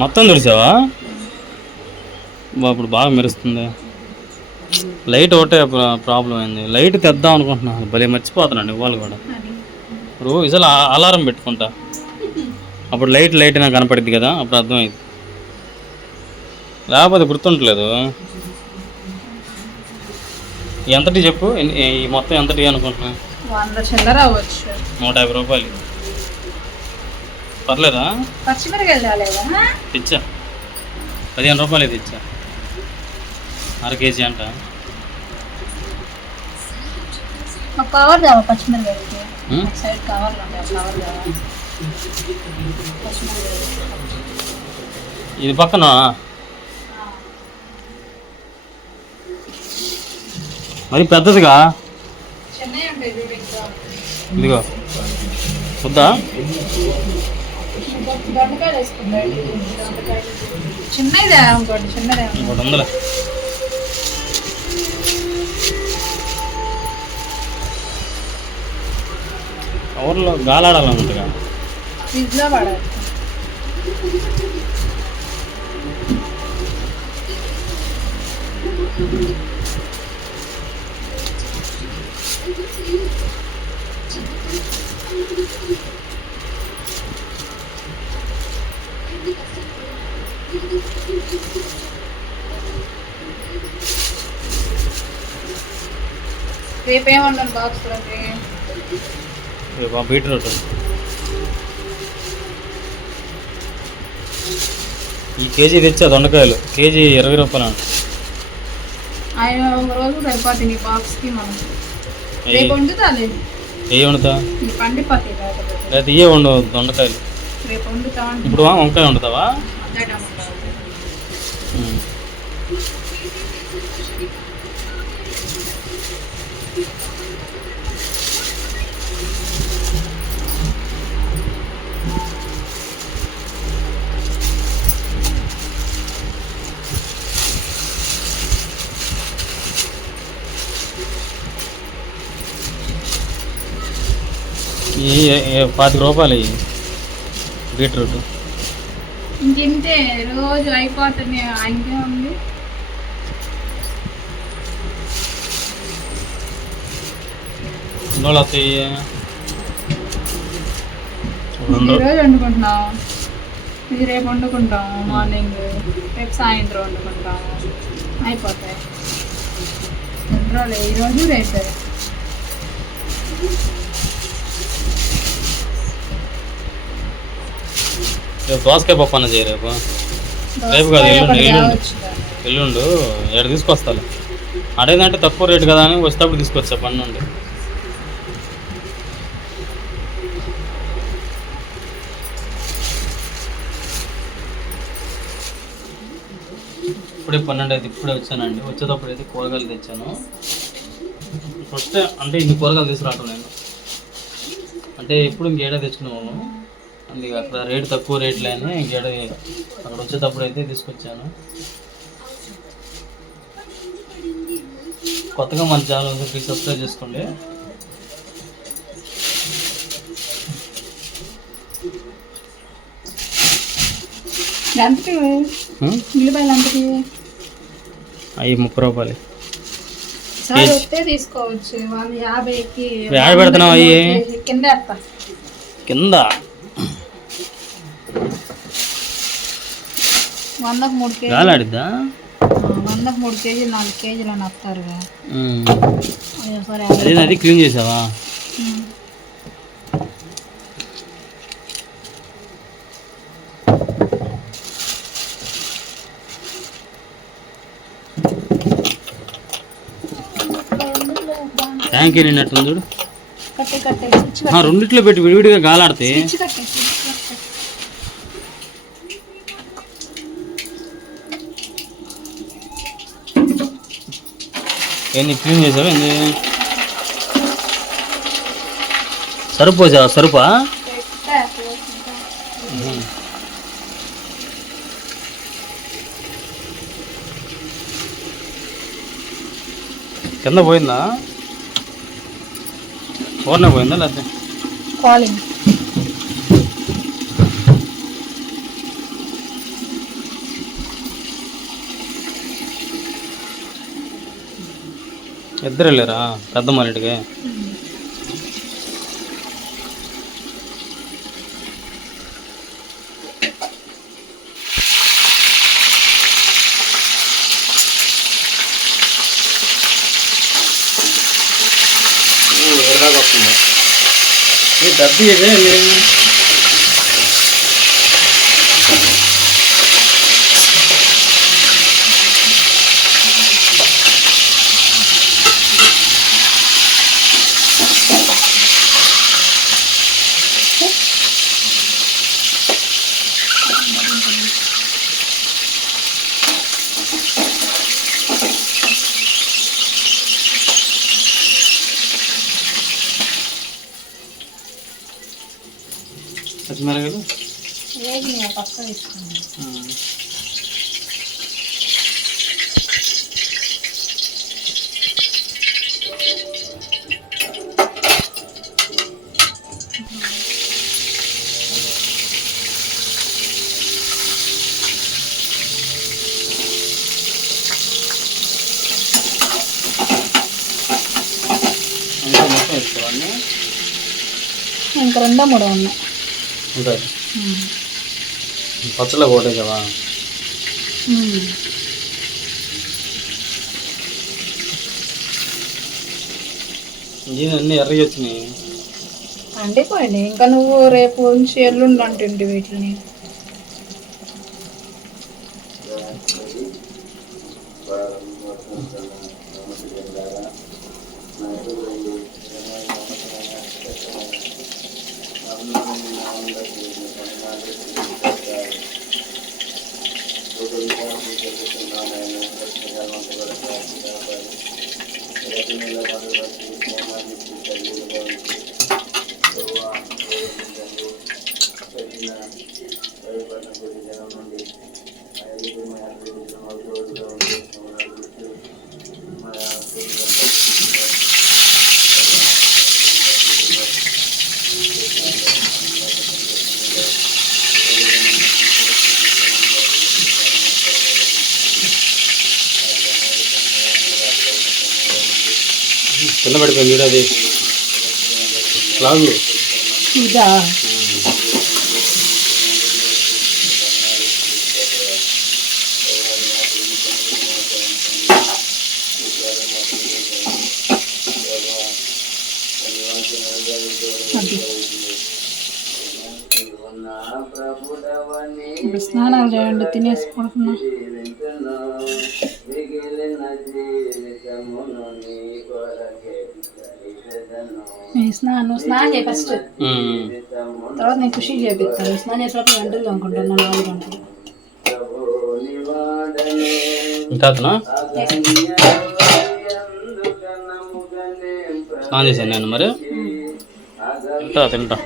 మొత్తం తుడిచావా? ఇప్పుడు బాగా మెరుస్తుంది. లైట్ ఒకటే ప్రాబ్లం అయింది. లైట్ తెద్దాం అనుకుంటున్నాను. భలే మర్చిపోతున్నాను ఇవాళ కూడా. ఇప్పుడు ఇసలు అలారం పెట్టుకుంటా. అప్పుడు లైట్ లైట్ నాకు కనపడింది కదా అప్పుడు అర్థమైంది. లేకపోతే గుర్తుంటలేదు. ఎంతటి చెప్పు? ఈ మొత్తం ఎంతటి అనుకుంటున్నా వంద చిల్లర అవ్వచ్చు. నూట యాభై రూపాయలు. పర్లేదా? పచ్చిమిరకాయలు రాలేదా? తెచ్చా. పదిహేను రూపాయలు తెచ్చా. అర కేజీ అంట. ఒక కవర్ తేవా పచ్చిమిరకాయలకి? ఒక సైడ్ కవర్లు ఉంటాయి కవర్ ఇది పక్కన? మరి పెద్దదిగా చిన్నవి ఉంటాయి చూడు ఇంకా ఇదిగో. వద్దా? చిన్నది తేవా ఇంకోటి చిన్నదే ఇంకోటి ఉందిలే. కవర్లో గాలాడాలన్నట్టుగా ఫ్రిడ్జ్లో పడాలి రేపేమన్నారు బాక్స్లోకి రేపు ఆ బీట్రూట్ ఈ కేజీ తెచ్చా దొండకాయలు? కేజీ ఇరవై రూపాయలు అంట. ఆయన ఒక రోజు సరిపోతుంది నీ బాక్స్కి మనం. రేపు వండుతాలే ఏ వండుతా? పండిపోతాయి లేదా ఇయ్యే వండు దొండకాయలు. రేపు వండుతా ఇప్పుడు వంకాయ వండుతావా? పాతిక రూపాయలు ఇవి బీట్రూట్. ఇంకింతే? రోజు అయిపోతుంది. ఆయనకే ఉంది. ఎన్నోళ్ళు వస్తాయి. రెండు ఈ రోజు వండుకుంటున్నాం ఇది రేపు వండుకుంటాం. మార్నింగ్ రేపు సాయంత్రం వండుకుంటాం. అయిపోతాయి. రెండు రోజులు ఈ రోజు రేపే. రేపు దోసకాయ పప్పు అన్న చేయ రేపు? రేపు కాదు, ఎల్లుండి, ఎల్లుండి. ఎల్లుండు ఏడు తీసుకొస్తాను అడేదంటే తక్కువ రేటు కదా అని వచ్చేటప్పుడు తీసుకొచ్చా పన్ను నుండి ఇప్పుడే పన్నెండు అయితే ఇప్పుడే వచ్చానండి. వచ్చేటప్పుడు అయితే కూరగాయలు తెచ్చాను. ఫస్ట్ అంటే ఇన్ని కూరగాయలు తీసుకురావటం నేను అంటే ఎప్పుడు ఇంకేడా తెచ్చుకున్నాము అందుకే అక్కడ రేటు తక్కువ రేట్లేని ఇంకేడ అక్కడ వచ్చేటప్పుడు అయితే తీసుకొచ్చాను. కొత్తగా మన ఛానల్ ప్లీజ్ సబ్స్క్రైబ్ చేసుకోండి. అవి ముప్పై రూపాయలు. తీసుకోవచ్చు. యాడ పెడుతున్నావు కింద కింద? వందకు మూడు కేజీ గాలాడిద్దా? వందకు మూడు కేజీలు నాలుగు కేజీలు అని వస్తారుగా సరే అదే. అది క్లీన్ చేసావా. ట్యాంక్ నిన్నట్టు చూడు. రెండిట్లో పెట్టి విడివిడిగా గాలాడితే ఏంది క్లీన్ చేసావా ఏంది? సరుపు పోసావా సరుపా? పెట్టే. కింద పోయిందా? ఊరనే పోయిందా లేకపోతే? కాలింగ్ ఇద్దరు వెళ్ళారా పెద్ద మాలిటికి ఎర్రగా వస్తుంది ఈ దద్ది ఇదే ఏది పక్క వేసుకున్నాను ఇంకా రెండో మూడో ఉన్నాయి. ఉంటుంది పచ్చళ్ళ కోటే కదా. ఇది అన్నీ ఎర్రగా వచ్చినాయి. అండిపోయింది ఇంకా నువ్వు రేపు ఉంచి ఎల్లుండి అంటుండి వీటిని. الذين لا تدرسوا وما يكتبون కింద పడిపోయింది. అది. లాగు. ఇదా అది ఇప్పుడు స్నానాలు చేయండి తినేసి పడుకున్నా నేను స్నానం స్నానం చేయి ఫస్ట్. తర్వాత నేను ఖుషి చేపిస్తాను. స్నానం చేసినప్పుడు గంటలు అనుకుంటాను నాలుగు గంటలు స్నానం చేశాను నేను మరి. తింటా. తింటా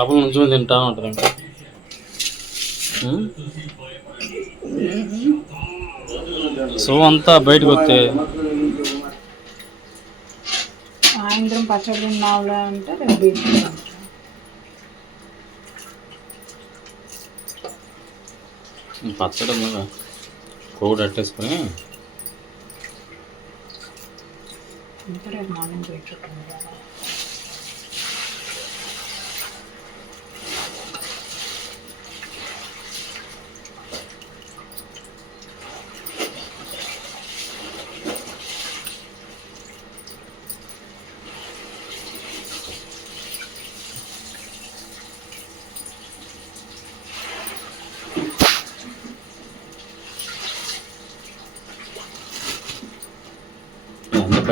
అప్పుడు నుంచి తింటా ఉంటుంది ఇంకా. సో అంతా బయటకు వస్తే సాయంత్రం పచ్చడి తిన్నావులే అంటే రేపు పచ్చడి ఉందిగా కోడి అట్టేసుకొని. రేపు మార్నింగ్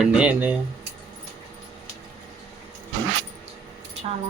కదా. ఎంత పండి ఏంది చాలా